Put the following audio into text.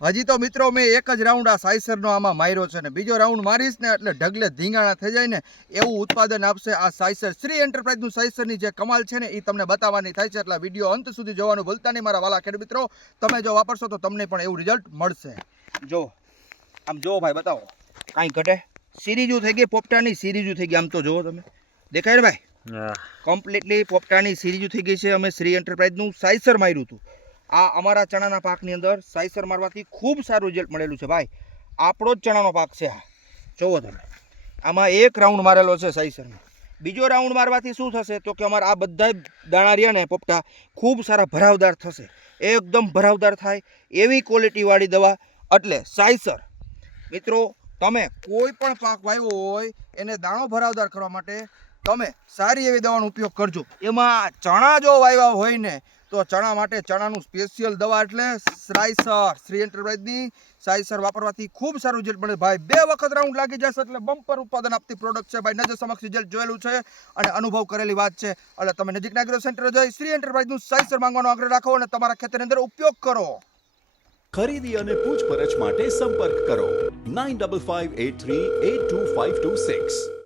હજી તો મિત્રો મેં એક જ રાઉન્ડ આ સાઈસરનો આમાં માર્યો છે ને બીજો રાઉન્ડ મારીશ ને એટલે ઢગલે ધીંગાણા થઈ જાય ને એવું ઉત્પાદન આપશે આ સાઈસર. શ્રી એન્ટરપ્રાઇઝનું સાઈસરની જે કમાલ છે ને એ તમને બતાવવાની થાય છે, એટલે વિડીયો અંત સુધી જોવાનું ભૂલતા નહીં મારા વાલા ખેડૂત મિત્રો. તમે જો વાપરશો તો તમને પણ એવું રિઝલ્ટ મળશે. જો આમ જો ભાઈ બતાવો, કાંઈ ઘટે. સિરીજુ થઈ ગઈ, પોપટાની સિરીજુ થઈ ગઈ. આમ તો જુઓ તમે, દેખાય ને ભાઈ, કમ્પ્લીટલી પોપટાની સિરીજુ થઈ ગઈ છે. અમે શ્રી એન્ટરપ્રાઇઝનું સાઈસર માર્યું હતું. આ અમારા ચણાના પાકની અંદર સાઈસર મારવાથી ખૂબ સારું રિઝલ્ટ મળેલું છે ભાઈ. આપણો જ ચણાનો પાક છે આ, જુઓ તમે. આમાં એક રાઉન્ડ મારેલો છે સાઈસરમાં. બીજો રાઉન્ડ મારવાથી શું થશે તો કે અમારા આ બધા દાણા રહ્યા ને પોપટા ખૂબ સારા ભરાવદાર થશે, એકદમ ભરાવદાર થાય એવી ક્વોલિટીવાળી દવા. એટલે સાઈસર મિત્રો, તમે કોઈ પણ પાક વાવ્યો હોય એને દાણો ભરાવદાર કરવા માટે તમે સારી એવી દવાનો ઉપયોગ કરજો. એમાં ચણા જો વાવ્યા હોય ને તો ચણા માટે ચણાનું સ્પેશિયલ દવા એટલે સાઈસર, શ્રી એન્ટરપ્રાઇઝની સાઈસર વાપરવાથી ખૂબ સારું રિઝલ્ટ મળે ભાઈ. 2 વખત રાઉન્ડ લાગી જશે એટલે બમ્પર ઉત્પાદન આપતી પ્રોડક્ટ છે ભાઈ. નજર સમક્ષ રિઝલ્ટ જોયેલું છે અને અનુભવ કરેલી વાત છે. એટલે તમે નજીકના એગ્રો સેન્ટર જઈ શ્રી એન્ટરપ્રાઇઝનું સાઈસર માંગવાનો આગ્રહ રાખો અને તમારા ખેતરની અંદર ઉપયોગ કરો. ખરીદી અને પૂછપરછ માટે સંપર્ક કરો 9558382526.